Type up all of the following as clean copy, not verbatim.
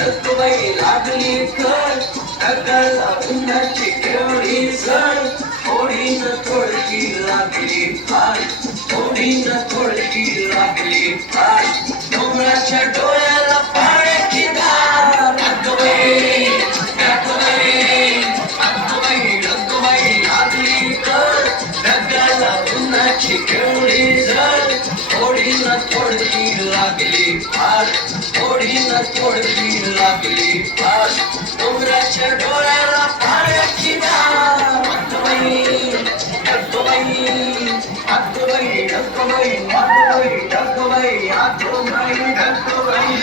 रतुबाई लागली कर ढगाला उन्हाची केवढी झळ थोडी न थोडकी लागली फार थोडी न थोडकी लागली फार डोंगराच्या डोळ्याला पाण्याची धार रतुबाई लागली कर ढगाला उन्हाची केवढी झळ थोडी न थोडकी लागली फार थोडी न थोडकी लागली फार डोंगराच्या डोळ्याला पाण्याची धार रतुबाई रतुबाई रतुबाई रतुबाई रतुबाई रतुबाई रतुबाई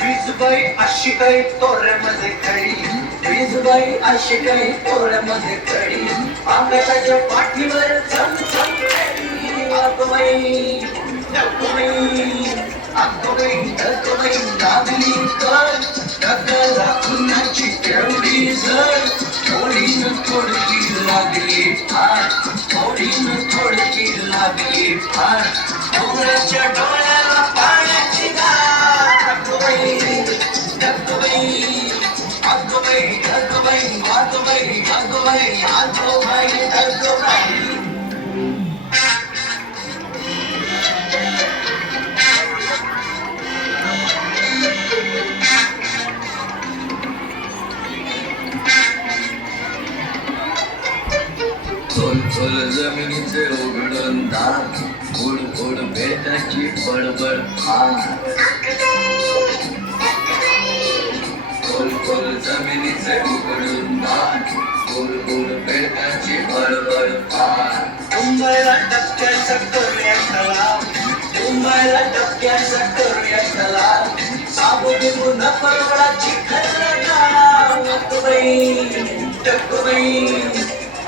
वीजबाई अशी काही तोऱ्यामध्ये खडी वीजबाई अशी काही तोऱ्यामध्ये खडी आकाशाच्या पाठीवर चमचम अगबाई लागली कर ढगाला उन्हाची केवढी झळ थोडी न थोडकी लागली फार थोडी न थोडकी लागली फार डोंगराच्या डोळ्याला पाण्याची धार अगबाई अगबाई अगबाई अगबाई अगबाई अगबाई अगबाई अगबाई खोल जमिनीचे उघडून दार फुड फुड बेटाची बडबड फार खोल जमिनीचे उघडून दार फुड फुड बेटाची बडबड फार मुंबईला डबक्याचा करूया तलाव मुंबईला डबक्याचा करूया तलाव साबू बिबू न परवडाची खरगाव अगबाई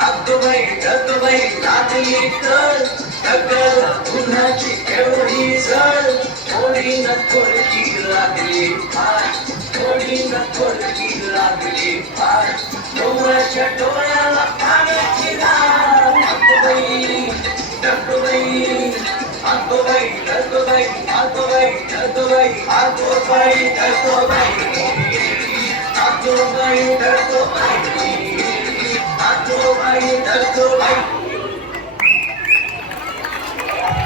अगबाई अगबाई लागली कर ढगाला उन्हाची केवढी झळ थोडी न थोडकी लागली फार थोडी न थोडकी लागली फार डोंगराच्या डोळ्याला पाण्याची धार अगबाई अगबाई अगबाई अगबाई अगबाई अगबाई अगबाई अगबाई अगबाई अगबाई